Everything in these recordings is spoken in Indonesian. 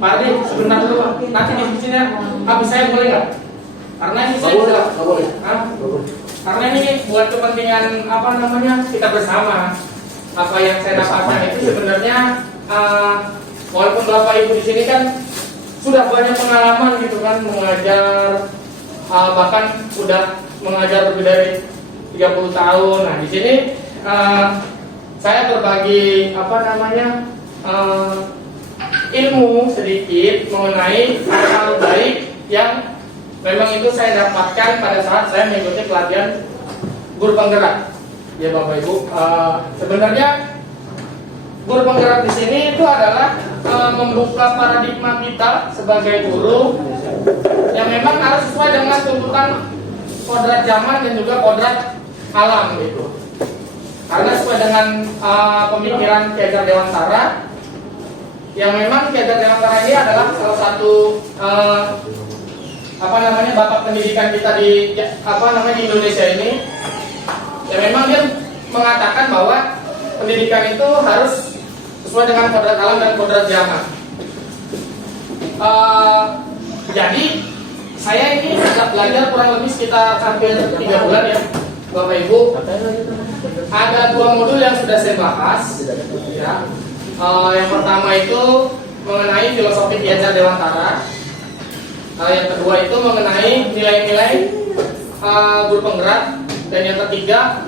Pak Ardi, sebentar dulu Pak. Nanti diskusinya habis saya boleh nggak? Karena ini saya sudah, karena ini buat kepentingan apa namanya kita bersama. Apa yang saya dapatkan itu sebenarnya walaupun Bapak Ibu di sini kan sudah banyak pengalaman gitu kan mengajar, bahkan sudah mengajar lebih dari 30 tahun. Nah di sini saya berbagi apa namanya ilmu sedikit mengenai hal-hal baik yang memang itu saya dapatkan pada saat saya mengikuti pelatihan guru penggerak. Ya Bapak Ibu, sebenarnya guru penggerak di sini itu adalah membuka paradigma kita sebagai guru yang memang harus sesuai dengan tuntutan kodrat zaman dan juga kodrat alam gitu. Karena sesuai dengan pemikiran Ki Hajar Dewantara, yang memang Ki Hajar Dewantara ini adalah salah satu apa namanya bapak pendidikan kita di di Indonesia ini. Ya memang dia mengatakan bahwa pendidikan itu harus sesuai dengan kodrat alam dan kodrat zaman. Jadi saya ini sudah belajar kurang lebih sekitar hampir 3 bulan ya Bapak Ibu. Ada 2 modul yang sudah saya bahas ya. Yang pertama itu mengenai filosofi Ki Hajar Dewantara. Yang kedua itu mengenai nilai-nilai guru penggerak. Dan yang ketiga,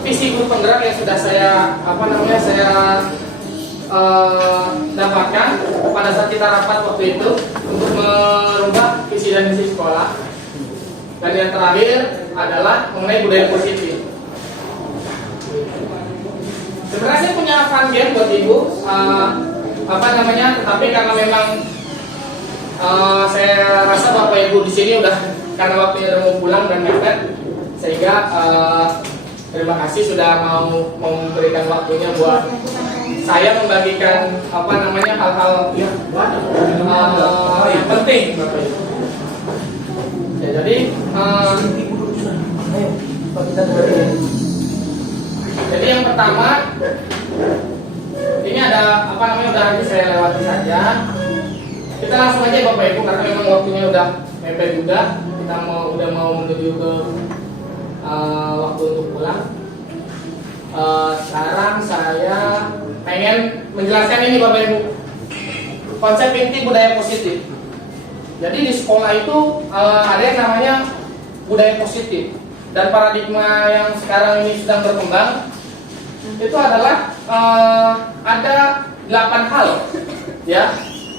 visi guru penggerak yang sudah saya dapatkan pada saat kita rapat waktu itu untuk merubah visi dan misi sekolah. Dan yang terakhir adalah mengenai budaya positif. Sebenarnya saya punya fun game buat Ibu, tetapi karena memang saya rasa Bapak Ibu di sini udah karena waktunya udah mau pulang dan mepet. Sehingga terima kasih sudah mau memberikan waktunya buat saya membagikan hal-hal yang penting Bapak Ibu. Ya, jadi yang pertama ini ada udah nanti saya lewati saja. Kita langsung aja Bapak Ibu karena memang waktunya udah mepet juga. Kita udah mau menuju ke waktu untuk pulang. Sekarang saya pengen menjelaskan ini Bapak Ibu, konsep inti budaya positif. Jadi di sekolah itu ada yang namanya budaya positif, dan paradigma yang sekarang ini sedang berkembang itu adalah ada 8 hal ya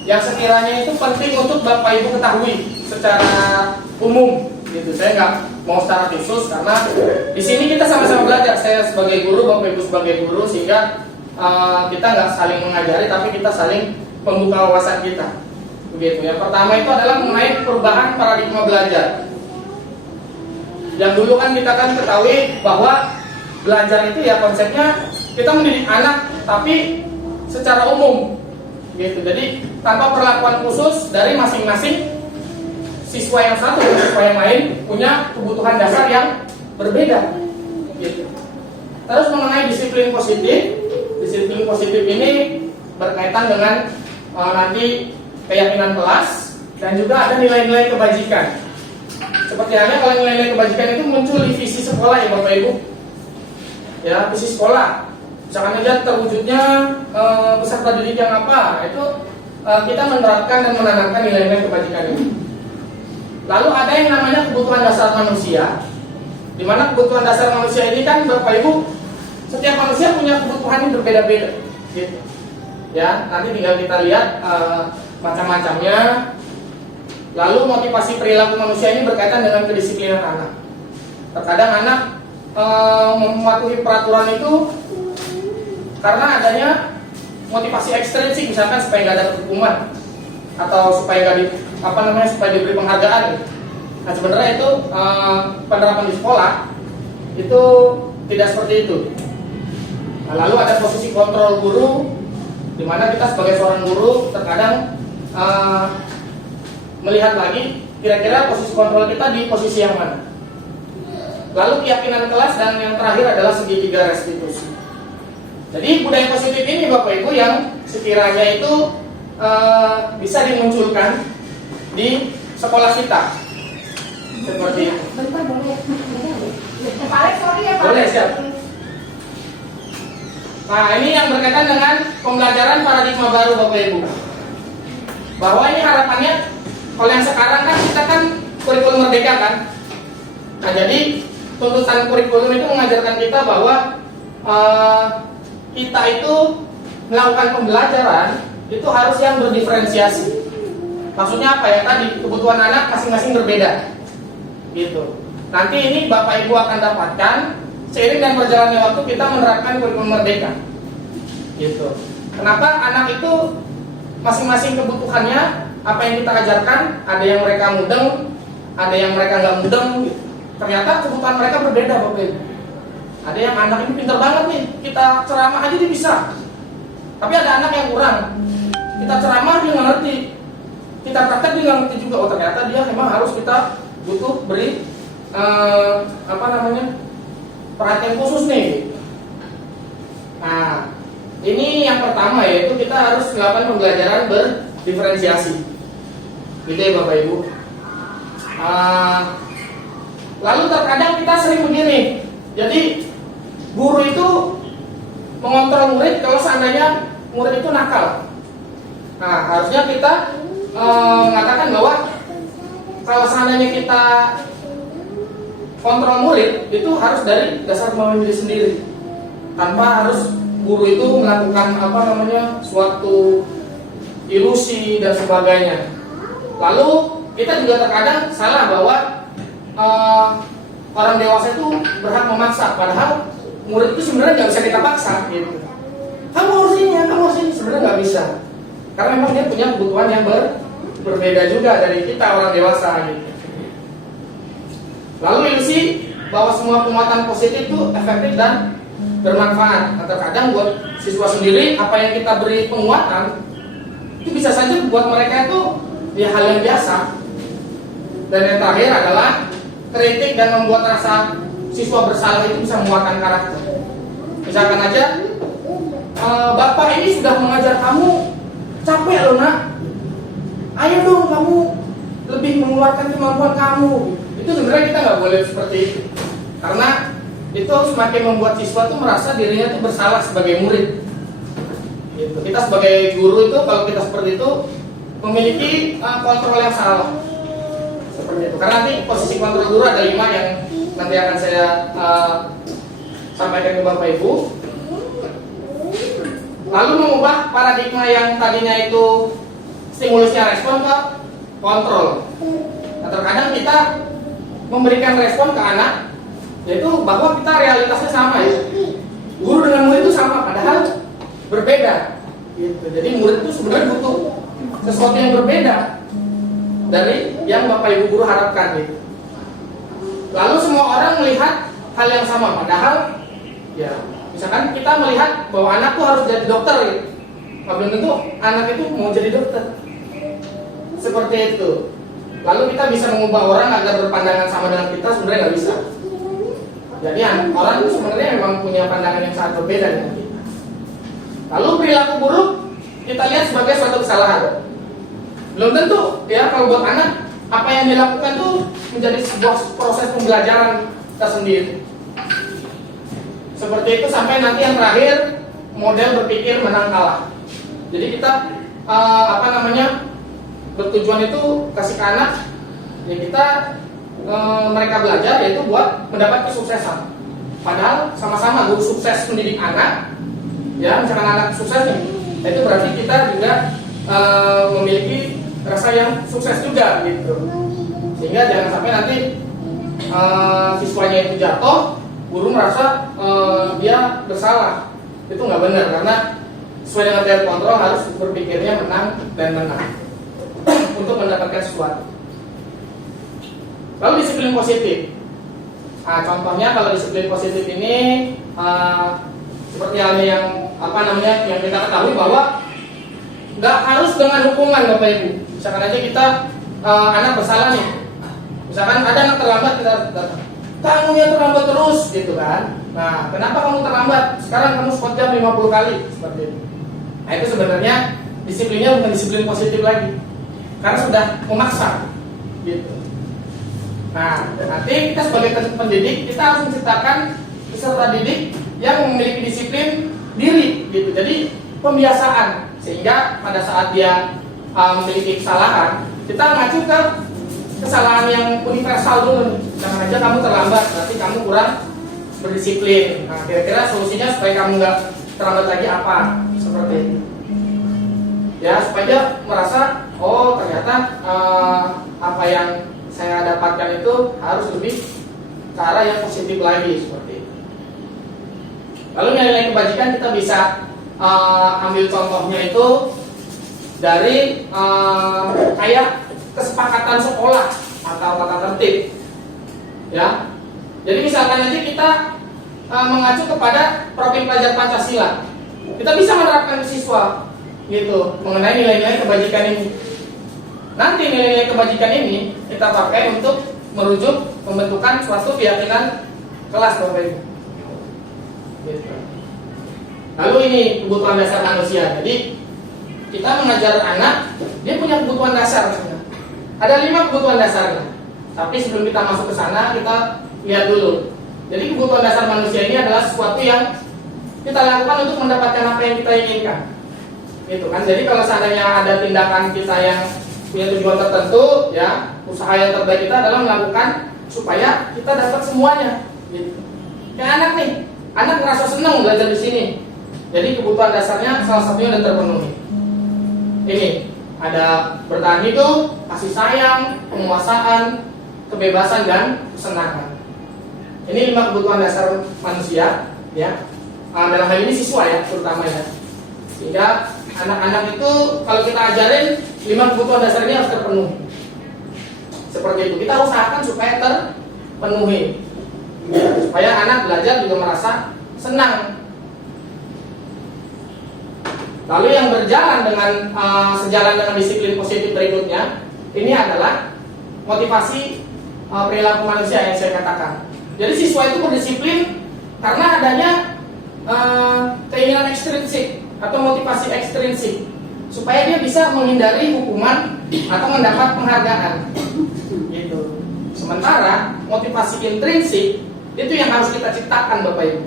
yang sekiranya itu penting untuk Bapak Ibu ketahui secara umum gitu. Saya nggak mau secara khusus karena di sini kita sama-sama belajar. Saya sebagai guru, Bapak Ibu sebagai guru, sehingga kita nggak saling mengajari, tapi kita saling membuka wawasan kita. Begitu. Yang pertama itu adalah mengenai perubahan paradigma belajar. Yang dulu kan kita kan ketahui bahwa belajar itu ya konsepnya kita mendidik anak, tapi secara umum, gitu. Jadi tanpa perlakuan khusus dari masing-masing siswa yang satu dan siswa yang lain punya kebutuhan dasar yang berbeda, gitu. Terus mengenai disiplin positif ini berkaitan dengan nanti keyakinan kelas dan juga ada nilai-nilai kebajikan. Seperti halnya kalau nilai-nilai kebajikan itu muncul di visi sekolah ya Bapak Ibu. Ya, visi sekolah. Misalkan aja terwujudnya peserta didik yang apa, itu kita menerapkan dan menanamkan nilai-nilai kebajikan ini. Lalu ada yang namanya kebutuhan dasar manusia, di mana kebutuhan dasar manusia ini kan Bapak Ibu, setiap manusia punya kebutuhan yang berbeda-beda, gitu. Ya, nanti tinggal kita lihat macam-macamnya. Lalu motivasi perilaku manusia ini berkaitan dengan kedisiplinan anak. Terkadang anak mematuhi peraturan itu karena adanya motivasi ekstrinsik, misalkan supaya nggak ada hukuman atau supaya nggak supaya diberi penghargaan. Nah sebenarnya itu penerapan di sekolah itu tidak seperti itu. Nah, lalu ada posisi kontrol guru, di mana kita sebagai seorang guru terkadang melihat lagi kira-kira posisi kontrol kita di posisi yang mana. Lalu keyakinan kelas, dan yang terakhir adalah segitiga restitusi. Jadi budaya positif ini Bapak Ibu yang sekiranya itu bisa dimunculkan di sekolah kita. Seperti itu. Bentar boleh. Pak Alex, sorry ya Pak. Boleh, siap. Nah, ini yang berkaitan dengan pembelajaran paradigma baru Bapak Ibu. Bahwa ini harapannya, kalau yang sekarang kan kita kan kurikulum merdeka kan. Nah, jadi tuntutan kurikulum itu mengajarkan kita bahwa kita itu melakukan pembelajaran itu harus yang berdiferensiasi. Maksudnya apa ya, tadi kebutuhan anak masing-masing berbeda gitu. Nanti ini Bapak Ibu akan dapatkan seiring dan berjalannya waktu kita menerapkan kurikulum merdeka gitu. Kenapa? Anak itu masing-masing kebutuhannya, apa yang kita ajarkan, ada yang mereka mudeng, ada yang mereka nggak mudeng gitu. Ternyata kebutuhan mereka berbeda Bapak Ibu. Ada yang anak ini pintar banget nih, kita ceramah aja dia bisa. Tapi ada anak yang kurang, kita ceramah dia nggak ngerti, kita praktek dia nggak ngerti juga. Oh ternyata dia memang harus kita butuh beri perhatian khusus nih. Nah, ini yang pertama, yaitu kita harus melakukan pembelajaran berdiferensiasi. Gitu ya Bapak Ibu. Lalu terkadang kita sering begini. Jadi guru itu mengontrol murid kalau seandainya murid itu nakal. Nah, harusnya kita mengatakan bahwa kalau seandainya kita kontrol murid itu harus dari dasar kemampuan diri sendiri, tanpa harus guru itu melakukan suatu ilusi dan sebagainya. Lalu kita juga terkadang salah bahwa orang dewasa itu berhak memaksa, padahal murid itu sebenarnya nggak bisa kita paksa gitu. Kamu harus ini, sebenarnya nggak bisa, karena memang dia punya kebutuhan yang berbeda juga dari kita orang dewasa gitu. Lalu ilusi bahwa semua penguatan positif itu efektif dan bermanfaat. Nah, terkadang buat siswa sendiri apa yang kita beri penguatan itu bisa saja buat mereka itu ya hal yang biasa. Dan yang terakhir adalah kritik dan membuat rasa siswa bersalah itu bisa menguatkan karakter. Misalkan aja Bapak ini sudah mengajar kamu, capek loh nak, ayo dong kamu lebih mengeluarkan kemampuan kamu. Itu sebenarnya kita nggak boleh seperti itu, karena itu semakin membuat siswa tuh merasa dirinya tuh bersalah sebagai murid. Gitu. Kita sebagai guru itu kalau kita seperti itu memiliki kontrol yang salah seperti itu. Karena nanti posisi kontrol guru ada 5 yang nanti akan saya sampaikan ke Bapak Ibu. Lalu mengubah paradigma yang tadinya itu stimulusnya respon ke kontrol. Nah, terkadang kita memberikan respon ke anak, yaitu bahwa kita realitasnya sama ya. Guru dengan murid itu sama, padahal berbeda. Gitu. Jadi murid itu sebenarnya butuh sesuatu yang berbeda dari yang Bapak Ibu guru harapkan. Gitu. Lalu semua orang melihat hal yang sama, padahal ya misalkan kita melihat bahwa anak tuh harus jadi dokter. Gitu. Belum tentu anak itu mau jadi dokter. Seperti itu. Lalu kita bisa mengubah orang agar berpandangan sama dengan kita, sebenarnya nggak bisa. Jadi orang itu sebenarnya memang punya pandangan yang sangat berbeda dengan kita. Lalu perilaku buruk kita lihat sebagai suatu kesalahan. Belum tentu ya kalau buat anak apa yang dilakukan itu menjadi sebuah proses pembelajaran tersendiri. Seperti itu sampai nanti yang terakhir model berpikir menang kalah. Jadi kita bertujuan itu kasih ke anak ya kita mereka belajar yaitu buat mendapat kesuksesan. Padahal sama-sama guru sukses mendidik anak ya, misalkan anak sukses nih, itu berarti kita juga memiliki rasa yang sukses juga gitu. Sehingga jangan sampai nanti siswanya itu jatuh, guru merasa dia bersalah. Itu nggak benar, karena sesuai dengan teori kontrol harus berpikirnya menang dan menang untuk mendapatkan sesuatu. Lalu disiplin positif. Nah, contohnya kalau disiplin positif ini seperti halnya yang yang kita ketahui bahwa nggak harus dengan hukuman Bapak Ibu. Misalkan aja kita anak bersalah nih. Misalkan ada anak terlambat, kita datang. Kamu yang terlambat terus gitu kan. Nah, kenapa kamu terlambat? Sekarang kamu spot jam 50 kali seperti itu. Nah, itu sebenarnya disiplinnya bukan disiplin positif lagi, karena sudah memaksa, gitu. Nah, nanti kita sebagai pendidik kita harus menciptakan peserta didik yang memiliki disiplin diri, gitu. Jadi pembiasaan, sehingga pada saat dia memiliki kesalahan, kita mengacu ke kesalahan yang universal dulu. Jangan aja kamu terlambat, berarti kamu kurang berdisiplin. Nah, kira-kira solusinya supaya kamu nggak terlambat lagi apa? Seperti itu. Ya, supaya dia merasa, oh ternyata apa yang saya dapatkan itu harus lebih ke arah yang positif lagi, seperti itu. Lalu nilai-nilai kebajikan kita bisa ambil contohnya itu dari kayak kesepakatan sekolah atau tata tertib, ya. Jadi misalkan nanti kita mengacu kepada profil pelajar Pancasila, kita bisa menerapkan ke siswa, gitu, mengenai nilai-nilai kebajikan ini. Nanti nilai-nilai kebajikan ini kita pakai untuk merujuk pembentukan suatu keyakinan kelas, Bapak Ibu. Gitu. Lalu ini kebutuhan dasar manusia. Jadi kita mengajar anak, dia punya kebutuhan dasar. Ada 5 kebutuhan dasarnya. Tapi sebelum kita masuk ke sana, kita lihat dulu. Jadi kebutuhan dasar manusia ini adalah sesuatu yang kita lakukan untuk mendapatkan apa yang kita inginkan. Gitu kan. Jadi kalau seandainya ada tindakan kita yang punya tujuan tertentu, ya, usaha yang terbaik kita adalah melakukan supaya kita dapat semuanya. Gitu. Kayak anak nih, anak merasa senang belajar di sini. Jadi kebutuhan dasarnya salah satunya sudah terpenuhi. Ini ada bertahan hidup, kasih sayang, penguasaan, kebebasan dan kesenangan. Ini 5 kebutuhan dasar manusia, ya. Dalam hal ini siswa ya, terutama ya. Sehingga anak-anak itu kalau kita ajarin 5 kebutuhan dasar ini harus terpenuhi. Seperti itu. Kita usahakan supaya terpenuhi, supaya anak belajar juga merasa senang. Lalu yang berjalan dengan sejalan dengan disiplin positif berikutnya, ini adalah motivasi perilaku manusia yang saya katakan. Jadi siswa itu berdisiplin karena adanya keinginan ekstrinsik atau motivasi ekstrinsik, supaya dia bisa menghindari hukuman atau mendapat penghargaan. Gitu. Sementara motivasi intrinsik itu yang harus kita ciptakan, Bapak Ibu.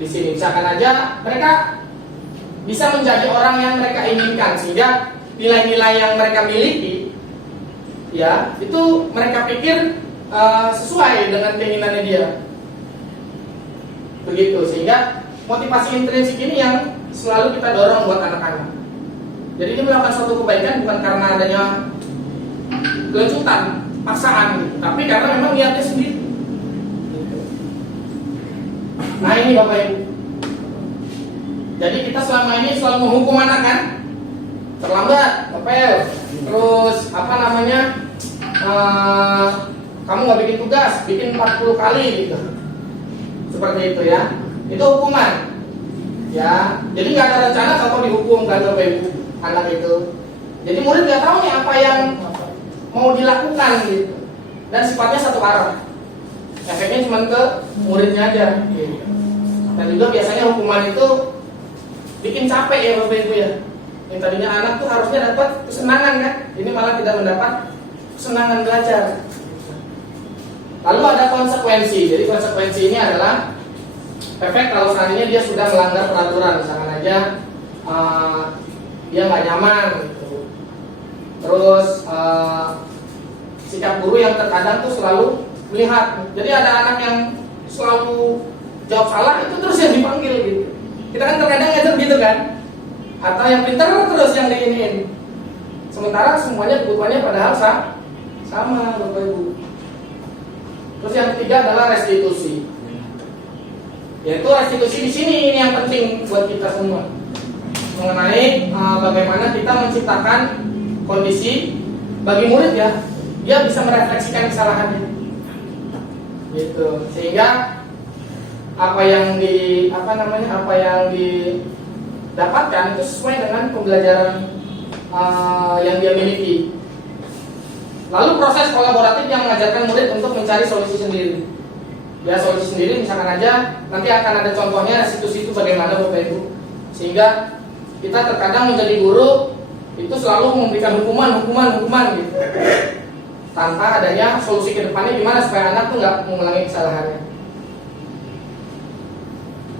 Di sini misalkan aja mereka bisa menjadi orang yang mereka inginkan, sehingga nilai-nilai yang mereka miliki, ya, itu mereka pikir sesuai dengan keinginannya dia. Begitu, sehingga motivasi intrinsik ini yang selalu kita dorong buat anak-anak. Jadi dia melakukan suatu kebaikan bukan karena adanya kelanjutan, paksaan, gitu, tapi karena memang niatnya sendiri. Nah ini Bapak Ibu. Jadi kita selama ini selalu menghukum anak kan, terlambat, ngepel, terus apa namanya, kamu nggak bikin tugas, bikin 40 kali gitu, seperti itu ya. Itu hukuman, ya. Jadi nggak ada rencana kalau dihukum kan Bapak Ibu anak itu. Jadi murid nggak tahu nih apa yang mau dilakukan gitu, dan sifatnya satu arah. Efeknya cuma ke muridnya aja. Gitu. Dan juga biasanya hukuman itu bikin capek ya Bapak Ibu ya. Yang tadinya anak tuh harusnya dapat kesenangan kan, ini malah tidak mendapat kesenangan belajar. Lalu ada konsekuensi. Jadi konsekuensi ini adalah efek kalau seandainya dia sudah melanggar peraturan. Misalkan aja dia nggak nyaman gitu. Terus sikap guru yang terkadang tuh selalu melihat. Jadi ada anak yang selalu jawab salah, itu terus yang dipanggil gitu. Kita kan terkadang ngajar gitu kan, atau yang pintar terus yang diinin. Sementara semuanya kebutuhannya padahal sama Bapak Ibu. Terus yang ketiga adalah restitusi. Yaitu restitusi di sini ini yang penting buat kita semua, mengenai bagaimana kita menciptakan kondisi bagi murid ya, dia bisa merefleksikan kesalahannya. Gitu. Sehingga apa yang didapatkan itu sesuai dengan pembelajaran yang dia miliki. Lalu proses kolaboratif yang mengajarkan murid untuk mencari solusi sendiri. Ya solusi sendiri misalkan aja nanti akan ada contohnya restitusi itu bagaimana Bapak Ibu. Sehingga kita terkadang menjadi guru itu selalu memberikan hukuman gitu, tanpa adanya solusi ke depannya gimana supaya anak tuh nggak mengulangi kesalahannya.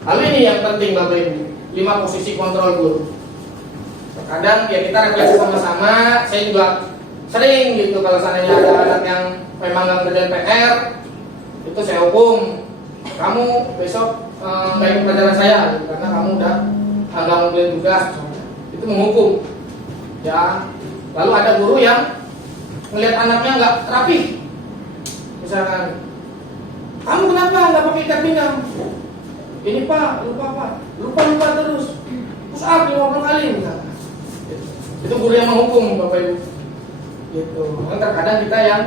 Lalu ini yang penting Bapak Ibu, 5 posisi kontrol guru. Terkadang ya kita refleksi sama-sama. Saya juga sering gitu kalau seandainya ada anak yang memang nggak ngerjain PR, itu saya hukum, kamu besok nggak ikut pelajaran saya gitu, karena kamu udah nggak ngumpulin tugas, itu menghukum. Ya, lalu ada guru yang melihat anaknya nggak rapi, misalkan, kamu kenapa nggak pakai ikat pinggang? Ini Pak, lupa terus up 50 kali misalkan. Itu guru yang menghukum Bapak Ibu. Gitu. Dan terkadang kita yang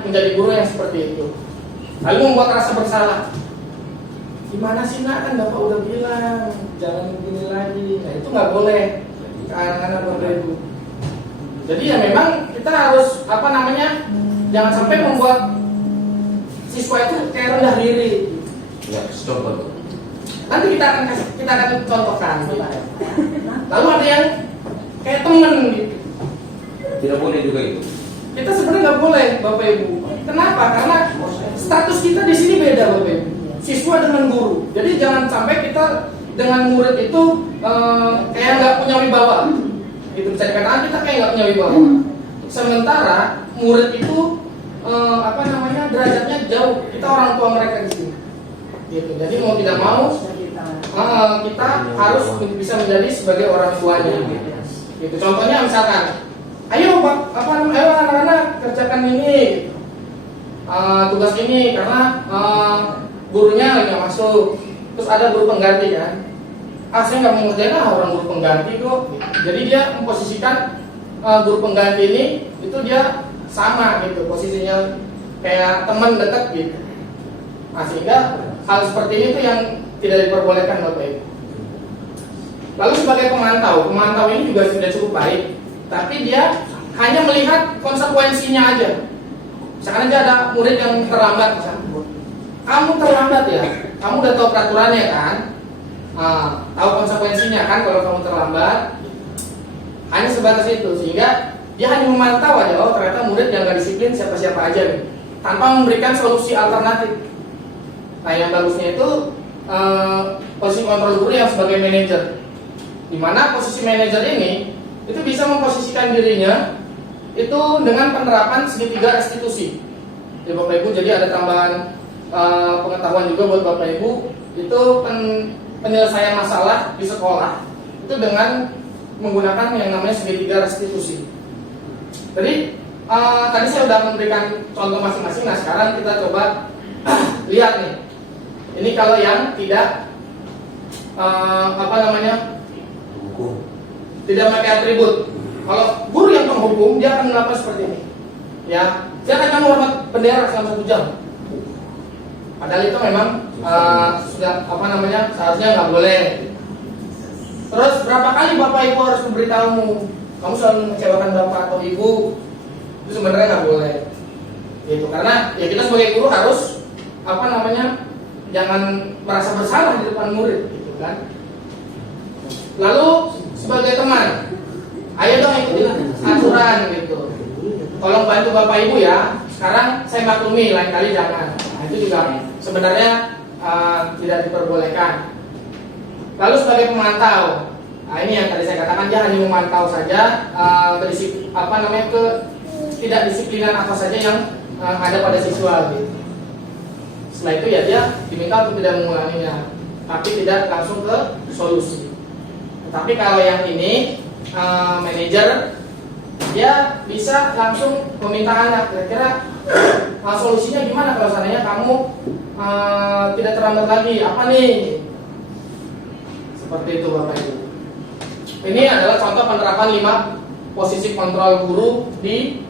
menjadi guru yang seperti itu. Lalu membuat rasa bersalah. Gimana sih nak, kan Bapak udah bilang jangan begini lagi. Nah itu nggak boleh ke anak-anak Bapak Ibu. Jadi ya memang kita harus jangan sampai membuat siswa itu kayak rendah diri. Ya, stop dulu. Nanti kita akan contohkan. Lalu ada yang kayak temen gitu. Tidak boleh juga itu. Kita sebenarnya nggak boleh Bapak Ibu. Kenapa? Karena status kita di sini beda Bapak Ibu. Siswa dengan guru. Jadi jangan sampai kita dengan murid itu kayak nggak punya wibawa. Itu bisa dikatakan kita kayak nggak punya wibawa. Sementara murid itu derajatnya jauh. Kita orang tua mereka di sini. Gitu. Jadi mau tidak mau kita harus bisa menjadi sebagai orang tuanya. Gitu. Contohnya misalkan, ayo anak-anak kerjakan ini, tugas ini karena gurunya lagi nggak masuk. Terus ada guru pengganti kan? Saya nggak mau ngerjain orang guru pengganti kok. Jadi dia memposisikan guru pengganti ini itu dia sama gitu posisinya kayak teman dekat gitu. Nah, sehingga hal seperti ini tuh yang tidak diperbolehkan Bapak Ibu. Lalu sebagai pemantau ini juga sudah cukup baik, tapi dia hanya melihat konsekuensinya aja. Misalkan aja ada murid yang terlambat, misalkan, kamu terlambat ya, kamu udah tahu peraturannya kan, tahu konsekuensinya kan kalau kamu terlambat. Hanya sebatas itu, sehingga dia hanya memantau aja, oh ternyata murid yang gak disiplin siapa-siapa aja nih, tanpa memberikan solusi alternatif. Nah yang bagusnya itu posisi kontrol guru yang sebagai manajer, di mana posisi manajer ini itu bisa memposisikan dirinya itu dengan penerapan segitiga restitusi. Ya Bapak Ibu, jadi ada tambahan pengetahuan juga buat Bapak Ibu, itu penyelesaian masalah di sekolah itu dengan menggunakan yang namanya segitiga restitusi. Jadi tadi saya sudah memberikan contoh masing-masing. Nah sekarang kita coba lihat nih. Ini kalau yang tidak tidak pakai atribut. Kalau guru yang penghukum, dia akan melakukan seperti ini. Ya, dia akan menghormat bendera selama 1 jam. Padahal itu memang sudah seharusnya nggak boleh. Terus berapa kali Bapak Ibu harus memberitahumu, kamu selalu mengecewakan Bapak atau Ibu, itu sebenarnya nggak boleh. Gitu, karena ya kita sebagai guru harus jangan merasa bersalah di depan murid, gitu kan. Lalu sebagai teman, ayo dong ikutin aturan gitu. Tolong bantu Bapak Ibu ya. Sekarang saya maklumi, lain kali jangan. Nah, itu juga sebenarnya tidak diperbolehkan. Lalu sebagai pemantau, nah ini yang tadi saya katakan, dia hanya memantau saja tidak disiplinan apa saja yang ada pada siswa gitu. Setelah itu ya dia diminta untuk tidak mengulanginya, tapi tidak langsung ke solusi. Tapi kalau yang ini manajer, dia bisa langsung meminta anak, kira-kira solusinya gimana kalau seandainya kamu tidak terlambat lagi, apa nih? Seperti itu Bapak Ibu. Ini adalah contoh penerapan 5 posisi kontrol guru di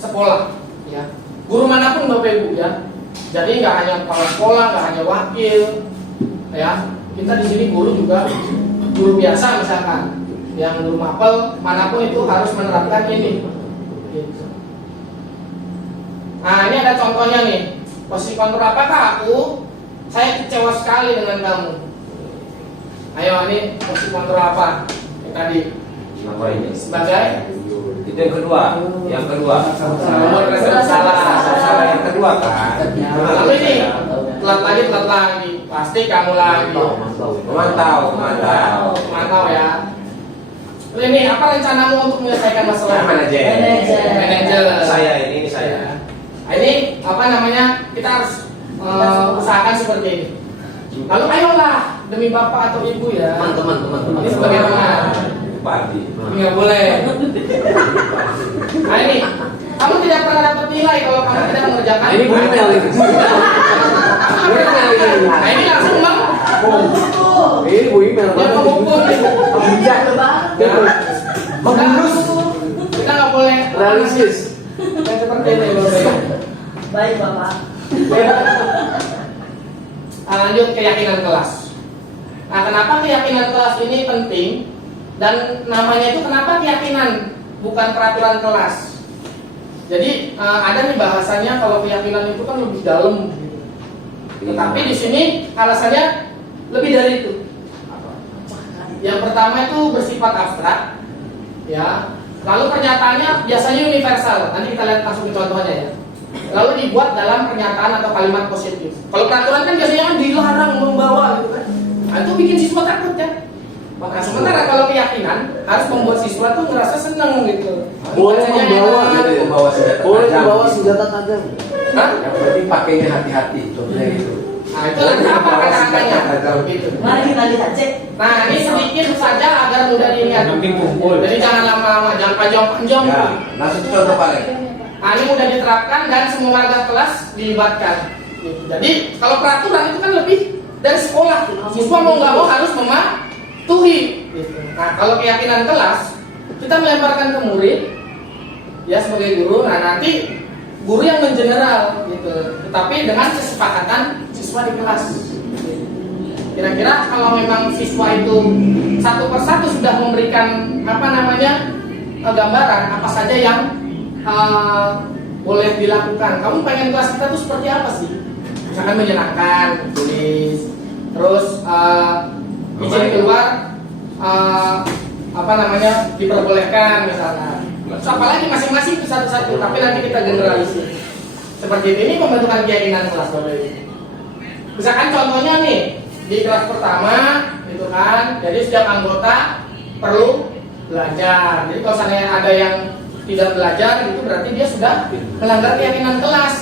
sekolah. Ya. Guru manapun Bapak Ibu ya. Jadi nggak hanya kepala sekolah, nggak hanya wakil, ya. Kita di sini guru juga, guru biasa misalkan, yang guru mapel manapun itu harus menerapkan ini. Gitu. Nah ini ada contohnya nih, posisi kontrol. Apakah saya kecewa sekali dengan kamu? Ayo, ini fungsi kontrol apa? Yang tadi Apa ini? sebagai Itu yang kedua. Yang kedua. nomor reserve salah. Salah yang kedua kan. Lalu ini telat lagi, pasti kamu lagi. Mantau ya. Lalu ini apa rencanamu untuk menyelesaikan masalah? Manajer. Saya ini saya. Nah, ini apa namanya? Kita harus usahakan seperti ini. Lalu ayolah demi bapak atau ibu ya. Teman-teman. Ini sebagai teman. Parti. Nggak boleh. Nah ini, kamu tidak pernah dapat nilai kalau kamu tidak mengerjakan. Ini Bu Mel ini. Nah ini langsung bang. Ini Bu Mel. Dia mengukur. Bijak. Mengendus. Kita nggak boleh. Realistis. Yang seperti ini Bapak. Baik Bapak. Lanjut keyakinan kelas. Nah kenapa keyakinan kelas ini penting? Dan namanya itu kenapa keyakinan bukan peraturan kelas. Jadi ada nih bahasanya kalau keyakinan itu kan lebih dalam. Tetapi di sini alasannya lebih dari itu. Yang pertama itu bersifat abstrak, ya. Lalu pernyataannya biasanya universal. Nanti kita lihat langsung contohnya ya. Lalu dibuat dalam pernyataan atau kalimat positif. Kalau peraturan kan biasanya kan dilarang membawa gitu kan. Nah, itu bikin siswa takut ya. Nah, sementara kalau keyakinan harus membuat siswa tuh ngerasa seneng gitu. Boleh Bacanya membawa, enak. gitu. Membawa senjata Boleh tajam. membawa senjata tajam. Hah? Yang penting pakainya hati-hati. Contohnya gitu. Nah, itu nanti apa kata-katanya? Gitu. Mari kita lihat cek. Nah, ini sedikit saja agar mudah diingat. Penting kumpul. Jadi jangan lama-lama, jangan panjang-panjang. Ya, langsung contoh paling. Nah, ini mudah diterapkan dan semua warga kelas dilibatkan. Gitu. Jadi kalau peraturan itu kan lebih dari sekolah. Siswa mau nggak mau harus mematuhi. Gitu. Nah, kalau keyakinan kelas kita melemparkan ke murid, ya sebagai guru. Nah, nanti guru yang mengeneral, gitu. Tetapi dengan kesepakatan siswa di kelas. Kira-kira kalau memang siswa itu satu persatu sudah memberikan apa namanya gambaran apa saja yang boleh dilakukan. Kamu pengen kelas kita tuh seperti apa sih? Misalkan menyenangkan, tulis, terus izin keluar apa namanya diperbolehkan misalnya. Terus apalagi masing-masing itu satu-satu, tapi nanti kita generalisir. Seperti ini pembentukan keyakinan kelas Bapak Ibu. Misalkan contohnya nih di kelas pertama, gitu kan. Jadi setiap anggota perlu belajar. Jadi kalau misalnya ada yang tidak belajar, itu berarti dia sudah melanggar keyakinan kelas.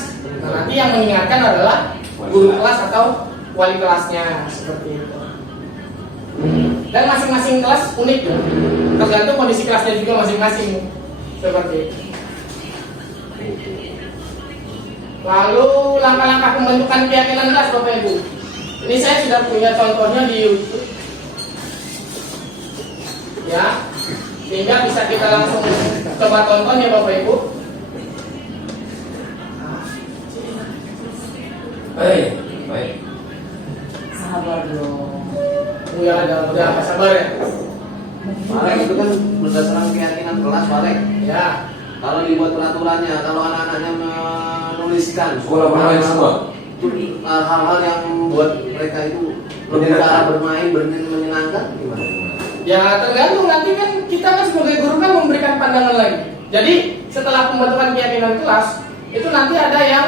Nah, nanti yang mengingatkan adalah guru kelas atau wali kelasnya, seperti itu. Dan masing-masing kelas unik, ya. Tergantung kondisi kelasnya juga masing-masing, seperti itu. Lalu langkah-langkah pembentukan keyakinan kelas Bapak Ibu. Ini saya sudah punya contohnya di YouTube, ya, sehingga bisa kita langsung coba tonton ya Bapak Ibu. Baik. Sabar dong. Ya, udah sabar ya. Parek itu kan berdasarkan keyakinan kelas Parek. Ya, Kalau dibuat peraturannya, kalau anak-anaknya menuliskan Sekolah bermain semua. itu hal-hal yang membuat mereka itu lebih cara bermain menyenangkan gimana? ya tergantung nanti kan kita kan sebagai guru kan memberikan pandangan lagi. Jadi setelah pembentukan keyakinan kelas itu nanti ada yang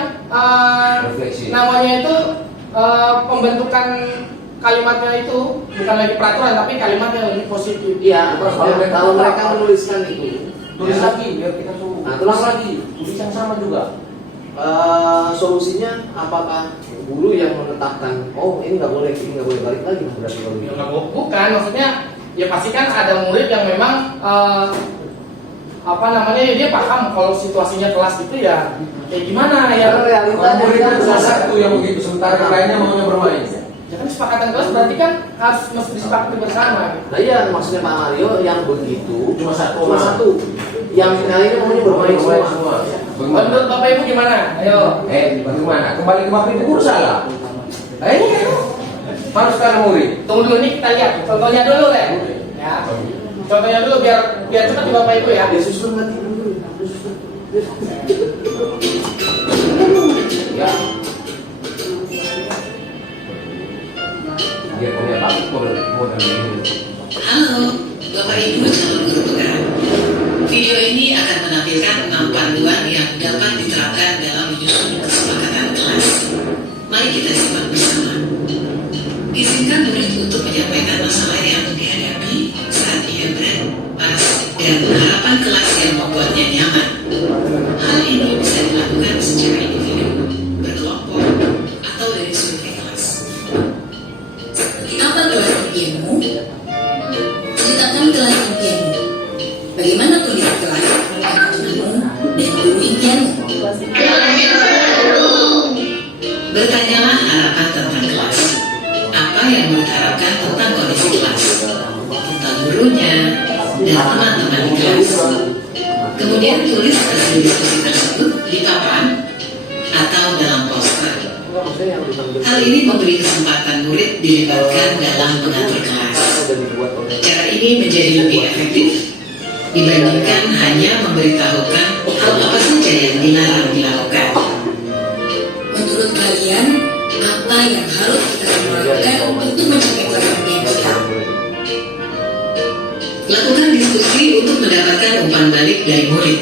Refleksi. namanya itu pembentukan kalimatnya itu bukan lagi peraturan tapi kalimat yang lebih positif. Iya, kalau mereka menuliskan itu, Tulis lagi biar kita tuh. Nah, Tulis lagi. Tulis yang sama juga. solusinya apakah guru yang menetapkan, oh ini nggak boleh balik lagi berarti kalau Ya, gitu. bukan, maksudnya ya pasti kan ada murid yang memang apa namanya ya dia paham kalau situasinya kelas itu ya kayak gimana ya. Karena realitanya Murid kan itu salah satu yang begitu, sementara yang lainnya maunya bermain. Ya kan kesepakatan kelas berarti kan harus mesti disepakati bersama. Nah iya maksudnya Pak Mario yang begitu Cuma satu. cuma satu, yang lainnya maunya bermain semua. Menurut Bapak Ibu gimana? Ayo. Bagaimana? Kembali ke Bapak Ibu guru salah. Harus karena murid. Tunggu dulu nih kita lihat contohnya dulu ya. Ya. Contohnya dulu biar cepat di Bapak Ibu ya. Dia susun nanti dulu. Ya. Dia punya Halo, Bapak Ibu calon guru penggerak. Video ini akan menampilkan 6 panduan yang dapat diterapkan dalam menyusun kesepakatan kelas. Mari kita simak bersama. Izinkan murid untuk menyampaikan masalah yang dihadapi saat ia beras dan harapan kelas yang membuatnya nyaman. Hal ini bisa dilakukan secara individu, berkelompok, atau dari survei kelas. Apa kelas impianmu? Ceritakan kelas impianmu. Bagaimana kondisi kelas, teman-temanmu, dan guru impianmu? Bertanyalah harapan tentang kelas. Apa yang murid harapkan tentang kondisi kelas, tentang gurunya, dan teman-teman di kelas. Kemudian tulis hasil diskusi tersebut di papan atau dalam poster. Hal ini memberi kesempatan murid dilibatkan dalam mengatur kelas. Cara ini menjadi lebih efektif dibandingkan hanya memberitahukan hal apa saja yang dilarang dilakukan. Menurut kalian, apa yang harus kita semua lakukan untuk mencapai kelas impian kita? Lakukan diskusi untuk mendapatkan umpan balik dari murid.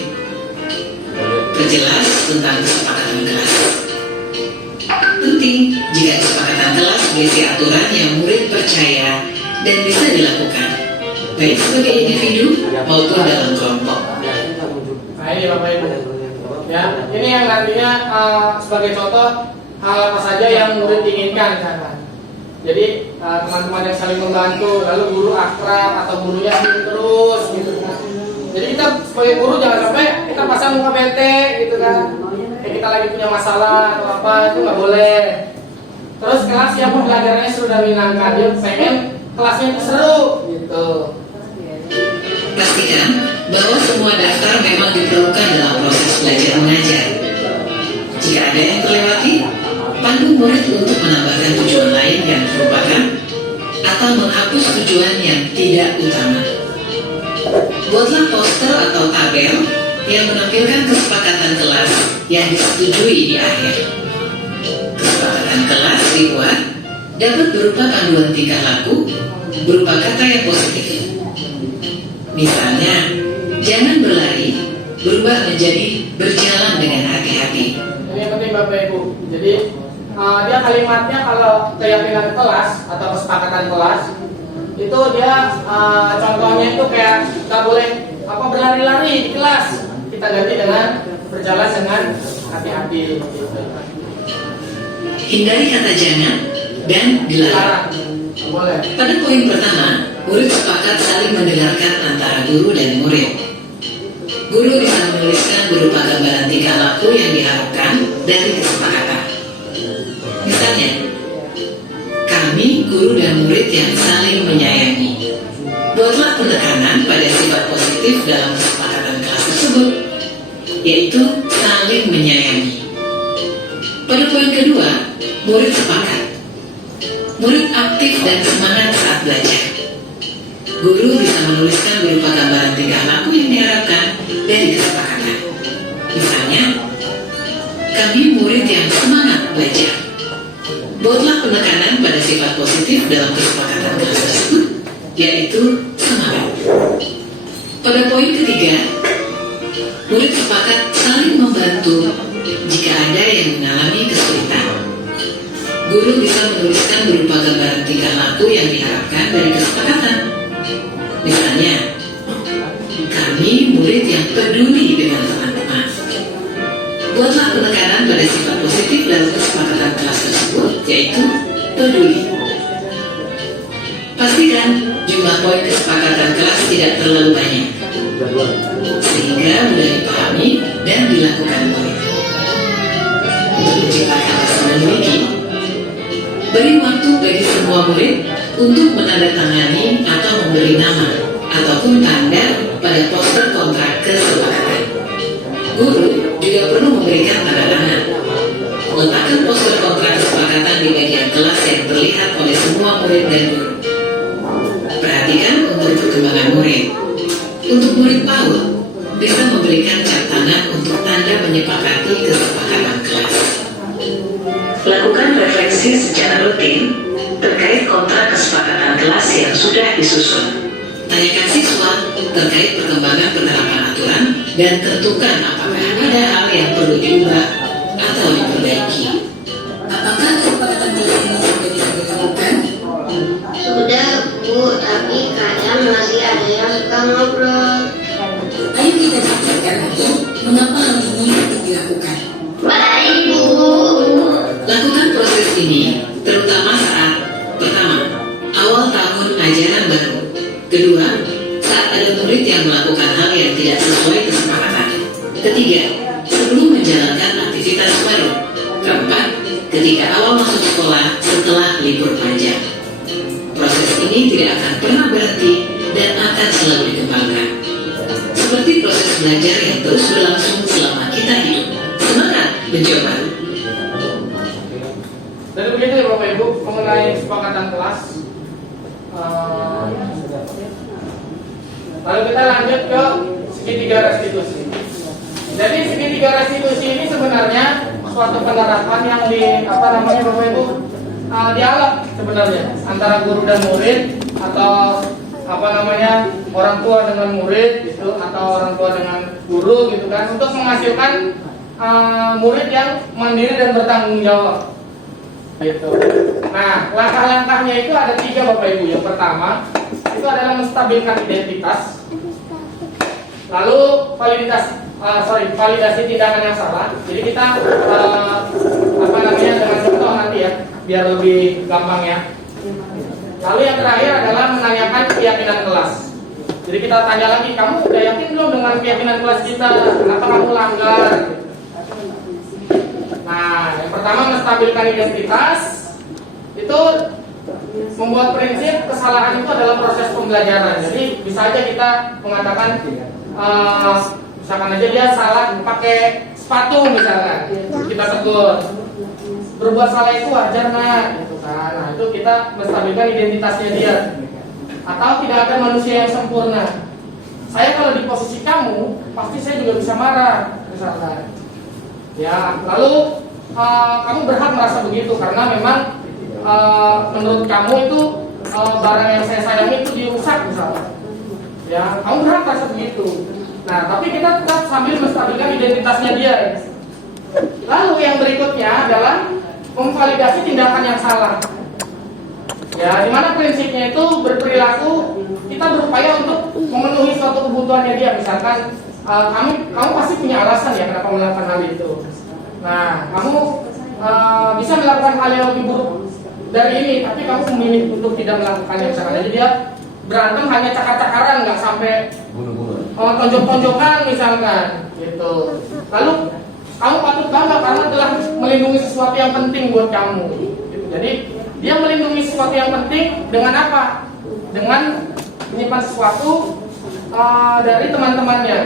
Perjelas tentang kesepakatan kelas. Penting jika kesepakatan kelas berisi aturan yang murid percaya dan bisa dilakukan, baik sebagai individu maupun dalam kelompok. Nah ini Bapak Ibu, ya ini yang nantinya sebagai contoh hal apa saja yang murid inginkan misalkan. Jadi teman-teman yang saling membantu, lalu guru akrab atau gurunya sering terus gitu kan. Jadi kita sebagai guru jangan sampai kita pasang muka bete gitu kan. Kayak kita lagi punya masalah atau apa, itu nggak boleh. Terus kelas yang pembelajarannya sudah menyenangkan, dia pengen kelasnya itu seru gitu. Pastikan bahwa semua daftar memang diperlukan dalam proses belajar mengajar. Jika ada yang terlewati, pandu murid untuk menambahkan tujuan lain yang merupakan atau menghapus tujuan yang tidak utama. Buatlah poster atau tabel yang menampilkan kesepakatan kelas yang disetujui di akhir. Kesepakatan kelas dibuat dapat berupa panduan tingkah laku berupa kata yang positif. Misalnya, jangan berlari berubah menjadi berjalan dengan hati-hati. Ini yang penting Bapak Ibu. Jadi dia kalimatnya kalau keyakinan kelas atau kesepakatan kelas itu dia contohnya itu kayak nggak boleh berlari-lari di kelas, kita ganti dengan berjalan dengan hati-hati. Hindari kata jangan dan dilarang. Boleh. Pada poin pertama, murid sepakat saling mendengarkan antara guru dan murid. Guru bisa menuliskan berupa gambaran tingkah laku yang diharapkan dari kesepakatan. Misalnya, kami guru dan murid yang saling menyayangi. Buatlah penekanan pada sifat positif dalam kesepakatan kelas tersebut, yaitu saling menyayangi. Pada poin kedua, murid sepakat. Murid aktif dan semangat saat belajar. Guru bisa menuliskan berupa gambaran tingkah laku yang diharapkan dari kesepakatan. Misalnya, kami murid yang semangat belajar. Buatlah penekanan pada sifat positif dalam kesepakatan kelas tersebut, yaitu semangat. Pada poin ketiga, murid sepakat saling membantu jika ada yang mengalami kesulitan. Guru bisa menuliskan berupa gambaran tingkah laku yang diharapkan dari kesepakatan. Misalnya, kami murid yang peduli dengan teman-teman. Buatlah penekanan pada sifat positif dalam kesepakatan kelas tersebut, yaitu peduli. Pastikan jumlah poin kesepakatan kelas tidak terlalu banyak, sehingga mudah dipahami dan dilakukan murid. Untuk menciptakan rasa memiliki, beri waktu bagi semua murid untuk menandatangani atau memberi nama ataupun tanda pada poster kontrak kesepakatan. Guru juga perlu memberikan tanda tangan. Letakkan poster kontrak kesepakatan di bagian kelas yang terlihat oleh semua murid dan guru. Perhatikan untuk perkembangan murid. Untuk murid PAUD, bisa memberikan cap tangan untuk tanda menyepakati kesepakatan kelas. Lakukan refleksi secara rutin terkait kontrak kesepakatan kelas yang sudah disusun. Tanyakan siswa terkait perkembangan penerapan aturan dan tentukan apakah ada hal yang perlu diubah atau diperbaiki. Apakah kesepakatan kelas ini sudah bisa dilakukan? Sudah Bu, tapi kadang masih ada yang suka ngobrol. Ayo kita diskusikan lagi mengapa hal ini perlu dilakukan. Baik Bu. Lakukan proses ini terutama saat pertama, awal tahun ajaran baru. Kedua, saat ada murid yang melakukan hal yang tidak sesuai kesepakatan. Ketiga, sebelum menjalankan aktivitas baru. Keempat, ketika awal masuk sekolah setelah libur panjang. Proses ini tidak akan pernah berhenti dan akan selalu dikembangkan. Seperti proses belajar yang terus berlangsung selama kita hidup. Semangat mencoba! Dari begitu ya Bapak Ibu mengenai kesepakatan kelas. Lalu kita lanjut ke segitiga restitusi. Jadi segitiga restitusi ini sebenarnya suatu penerapan yang Bapak Ibu dialog sebenarnya antara guru dan murid atau orang tua dengan murid gitu atau orang tua dengan guru gitu kan untuk menghasilkan murid yang mandiri dan bertanggung jawab. Gitu. Nah, langkah-langkahnya itu ada 3 Bapak Ibu. Yang pertama itu adalah menstabilkan identitas. Lalu validasi tindakan yang salah. Jadi kita dengan contoh nanti ya, biar lebih gampang ya. Lalu yang terakhir adalah menanyakan keyakinan kelas. Jadi kita tanya lagi, kamu udah yakin belum dengan keyakinan kelas kita? Kenapa kamu langgar? Nah, yang pertama menstabilkan identitas itu membuat prinsip kesalahan itu adalah proses pembelajaran. Jadi bisa aja kita mengatakan misalkan aja dia salah pakai sepatu misalkan, kita tegur. Berbuat salah itu wajar nak, gitu kan. Nah, itu kita menstabilkan identitasnya dia. Atau tidak ada manusia yang sempurna. Saya kalau di posisi kamu, pasti saya juga bisa marah, misalkan. Ya, lalu kamu berhak merasa begitu karena memang menurut kamu itu barang yang saya sayangi itu dirusak misalnya. Ya, kamu berhak merasa begitu. Nah, tapi kita tetap sambil menstabilkan identitasnya dia. Lalu yang berikutnya adalah memvalidasi tindakan yang salah. Ya, dimana prinsipnya itu berperilaku kita berupaya untuk memenuhi suatu kebutuhannya dia. Misalkan kamu pasti punya alasan ya kenapa melakukan hal itu. Nah, kamu bisa melakukan hal yang lebih buruk dari ini, tapi kamu memilih untuk tidak melakukannya. Misalkan jadi dia berantem hanya cakar-cakaran, nggak sampai tonjok-tonjokan misalkan, gitu. Lalu kamu patut bangga karena telah melindungi sesuatu yang penting buat kamu. Gitu. Jadi dia melindungi sesuatu yang penting dengan apa? Dengan menyimpan sesuatu dari teman-temannya.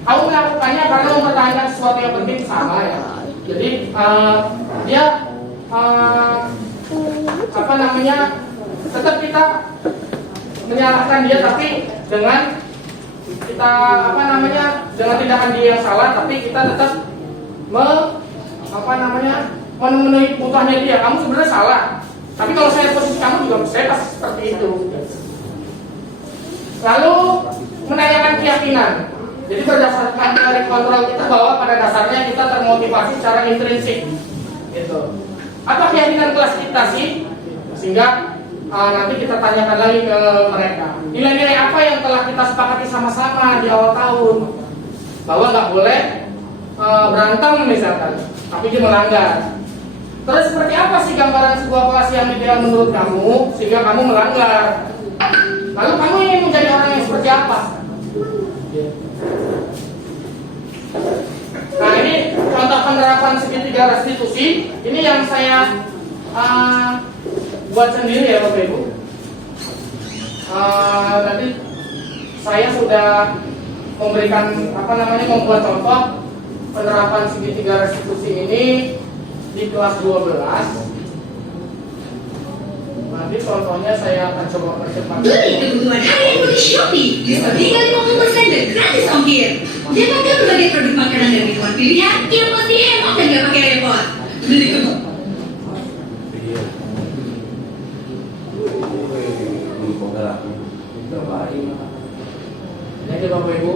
Kamu melakukannya karena mempertahankan sesuatu yang penting sama ya. Jadi dia tetap kita menyalahkan dia tapi dengan kita dengan tindakan dia yang salah tapi kita tetap memenuhi kebutuhannya dia. Kamu sebenarnya salah. Tapi kalau saya posisi kamu juga saya pasti seperti itu. Lalu menanyakan keyakinan. Jadi berdasarkan dari kontrol kita bahwa pada dasarnya kita termotivasi secara intrinsik, gitu. Apa keyakinan kelas kita sih? Sehingga nanti kita tanyakan lagi ke mereka. Nilai-nilai apa yang telah kita sepakati sama-sama di awal tahun? Bahwa nggak boleh berantem misalkan, tapi dia melanggar. Terus seperti apa sih gambaran sebuah kelas yang ideal menurut kamu sehingga kamu melanggar? Lalu kamu ingin menjadi orang yang seperti apa? Nah, ini contoh penerapan segitiga restitusi. Ini yang saya buat sendiri ya Bapak Ibu. Tadi saya sudah memberikan membuat contoh penerapan segitiga restitusi ini di kelas 12. Nanti contohnya saya akan coba percepat. Beli kebutuhan harian di Shopee, diskon hingga 50% dan gratis ongkir. Dapatkan berbagai produk makanan dan minuman pilihan yang pasti hemat dan gak pakai repot. Beli kebutuhan. itu Bapak Ibu.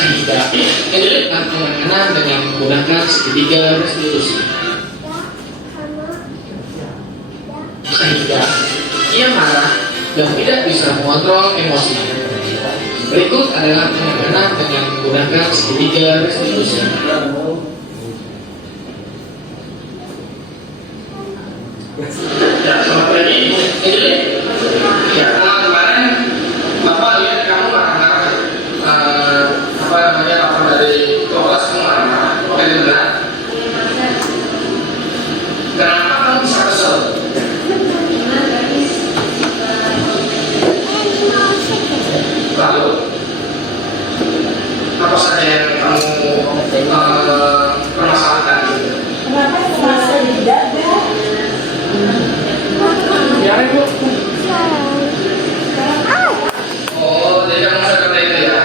Sehingga anak-anak dengan menggunakan segitiga restitusi. Sehingga ia marah dan tidak bisa mengontrol emosi. Berikut adalah anak-anak dengan menggunakan segitiga restitusi. Ya, selamat pagi. Ya, kemarin Bapak lihat kamu marah-marah. Apa namanya, apa dari kelas kamu marah-marah. Oke, benar. Kenapa kamu bisa kesel? Lalu apa saja yang kamu permasalahkan? Kenapa merasa tidak ada? Biarin Bu. Oh, jadi kamu sudah kata itu ya.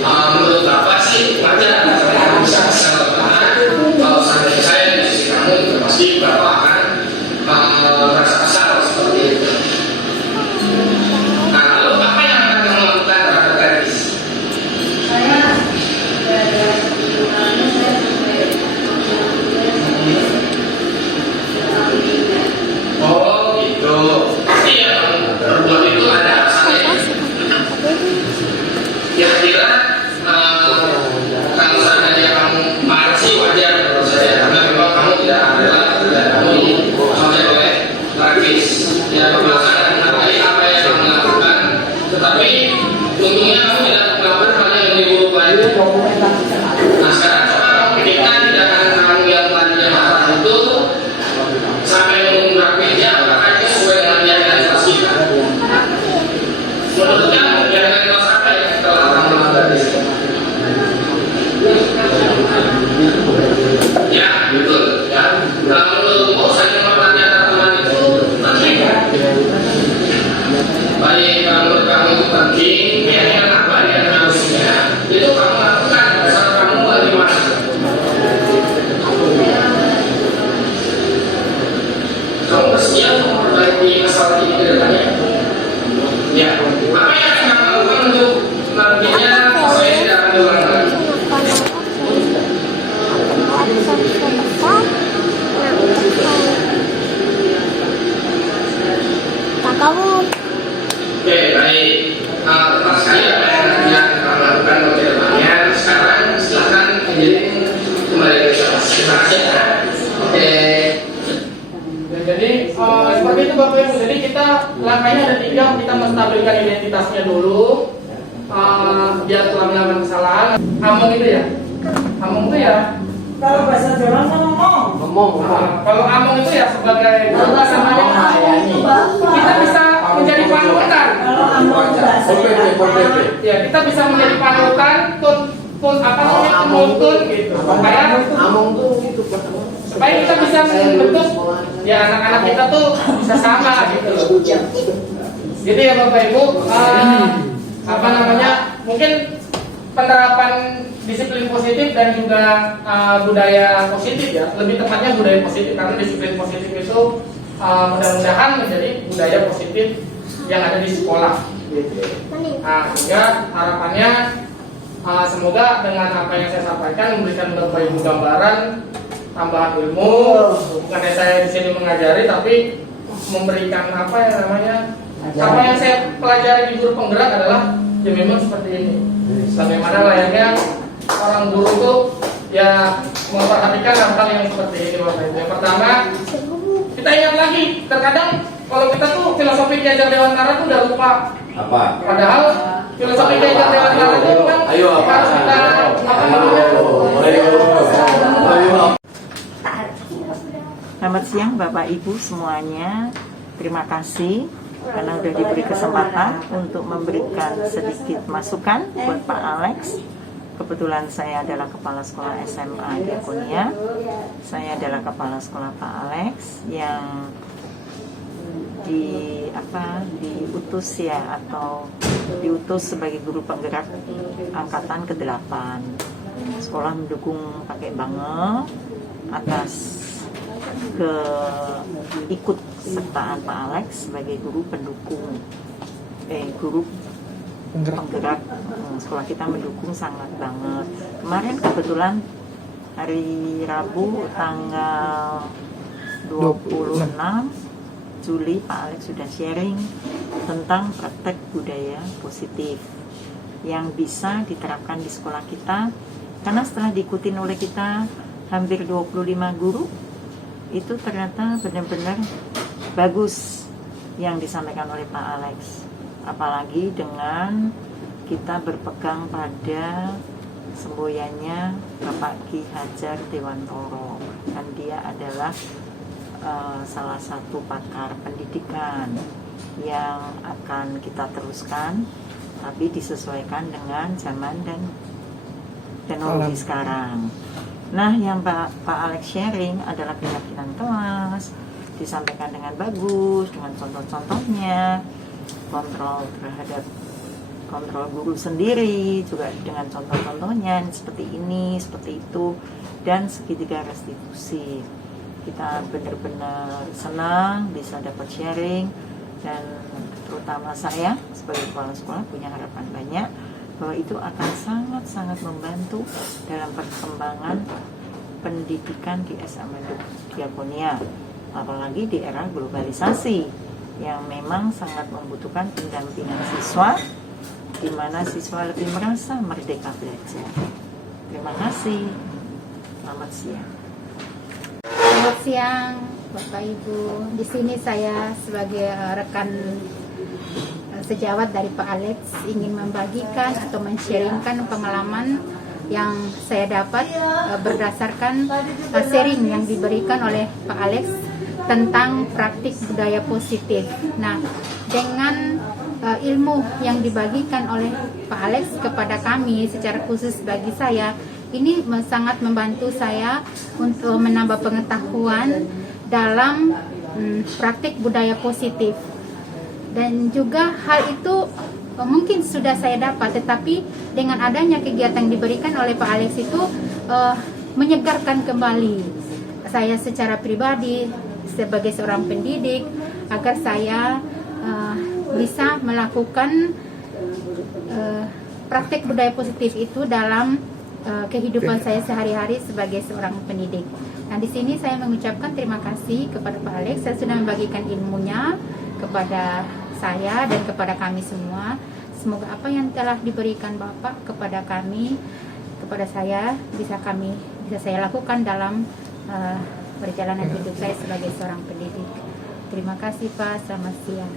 Menurut Bapak sih wajar kamu bisa kesel, karena kalau seandainya saya di sisi kamu itu pasti Bapak akan merasa kesal seperti itu. Nah, lalu apa yang akan kamu lakukan terhadap Travis? Oh gitu. Pasti yang berbuat itu ada alasannya. Kira-kira kalau seandainya kamu marah sih wajar menurut saya, karena memang kamu tidak adalah tidak kamu dikontrol oleh Travis. Ya, Bapak sangat menghargai apa yang kamu lakukan, tetapi untungnya kamu tidak melakukan hal yang lebih buruk lagi. Nah, sekarang coba kamu pikirkan tindakan kamu yang tadinya marah itu sampai menggunakan meja, apakah itu sesuai dengan kelas kita? Menurut kamu kegiatan kelas apa yang telah kamu lakukan di sini? Ya, betul. Ya, menurutmu saya mempertanyakan teman itu penting kan? Baik, menurut kamu itu penting, kegiatan apa yang harusnya itu kamu lakukan saat kamu lagi marah. Kamu bersedia memperbaiki masalah ini ke depannya? Ya, apa yang akan kamu lakukan untuk nantinya supaya tidak akan diulang lagi? Oke, baik. Terima kasih apa yang nanti akan kamu lakukan untuk ke depannya. Sekarang silakan kembali ke kelas. Terima kasih. Oke. Ya, jadi seperti itu Bapak Ibu. Jadi kita langkahnya ada 3. Kita menstabilkan identitasnya dulu. Biar telah melakukan kesalahan. Among itu ya. Among itu ya. Kalau bahasa Jawa kan ngomong. Kalau among itu ya sebagai bahasa kita bisa menjadi panutan. Kalau ngomong bahasa Ya, kita bisa menjadi panutan, apa namanya, penuntun gitu. Among tuh gitu Pak. Supaya kita bisa membentuk ya anak-anak kita tuh bisa sama gitu loh. Jadi ya Bapak Ibu, apa namanya, mungkin penerapan disiplin positif dan juga budaya positif ya, lebih tepatnya budaya positif, karena disiplin positif itu mudah-mudahan menjadi budaya positif yang ada di sekolah. Nah, sehingga harapannya semoga dengan apa yang saya sampaikan memberikan Bapak Ibu gambaran tambahan ilmu. Bukan saya di sini mengajari, tapi memberikan apa yang namanya, apa yang saya pelajari di guru penggerak adalah ya memang seperti ini. Bagaimana layaknya orang guru itu ya memperhatikan hal-hal yang seperti ini Bapak Ibu. Yang pertama, kita ingat lagi, terkadang kalau kita tuh filosofi Ki Hajar Dewantara tuh udah lupa. Apa? Padahal filosofi Ki Hajar Dewantara itu memang harus kita apa namanya? Selamat siang Bapak Ibu semuanya. Terima kasih karena sudah diberi kesempatan untuk memberikan sedikit masukan buat Pak Alex. Kebetulan saya adalah Kepala Sekolah SMA Diakonia. Saya adalah Kepala Sekolah Pak Alex yang diutus ya, atau diutus sebagai guru penggerak angkatan ke-8. Sekolah mendukung pakai banget atas ikut keikutsertaan Pak Alex sebagai guru pendukung, guru penggerak. Sekolah kita mendukung sangat banget. Kemarin kebetulan hari Rabu tanggal 26 Juli Pak Alex sudah sharing tentang praktek budaya positif yang bisa diterapkan di sekolah kita, karena setelah diikutin oleh kita hampir 25 guru, itu ternyata benar-benar bagus yang disampaikan oleh Pak Alex. Apalagi dengan kita berpegang pada semboyannya Bapak Ki Hajar Dewantoro, dan dia adalah salah satu pakar pendidikan yang akan kita teruskan, tapi disesuaikan dengan zaman dan teknologi sekarang. Nah, yang Pak Alex sharing adalah keyakinan kelas, disampaikan dengan bagus, dengan contoh-contohnya, kontrol guru sendiri juga dengan contoh-contohnya seperti ini, seperti itu, dan segitiga restitusi. Kita benar-benar senang bisa dapat sharing, dan terutama saya sebagai kepala sekolah punya harapan banyak bahwa itu akan sangat-sangat membantu dalam perkembangan pendidikan di SMA Diakonia, apalagi di era globalisasi yang memang sangat membutuhkan pendampingan siswa, di mana siswa lebih merasa merdeka belajar. Terima kasih. Selamat siang. Selamat siang, Bapak Ibu. Di sini saya sebagai rekan sejawat dari Pak Alex ingin membagikan atau men-sharingkan pengalaman yang saya dapat berdasarkan sharing yang diberikan oleh Pak Alex tentang praktik budaya positif. Nah, dengan ilmu yang dibagikan oleh Pak Alex kepada kami secara khusus bagi saya, ini sangat membantu saya untuk menambah pengetahuan dalam praktik budaya positif. Dan juga hal itu mungkin sudah saya dapat, tetapi dengan adanya kegiatan yang diberikan oleh Pak Alex itu menyegarkan kembali saya secara pribadi sebagai seorang pendidik, agar saya bisa melakukan praktik budaya positif itu dalam kehidupan saya sehari-hari sebagai seorang pendidik. Nah, di sini saya mengucapkan terima kasih kepada Pak Alex. Saya sudah membagikan ilmunya kepada saya dan kepada kami semua. Semoga apa yang telah diberikan Bapak kepada kami, kepada saya, bisa saya lakukan dalam perjalanan hidup saya sebagai seorang pendidik. Terima kasih Pak, selamat siang.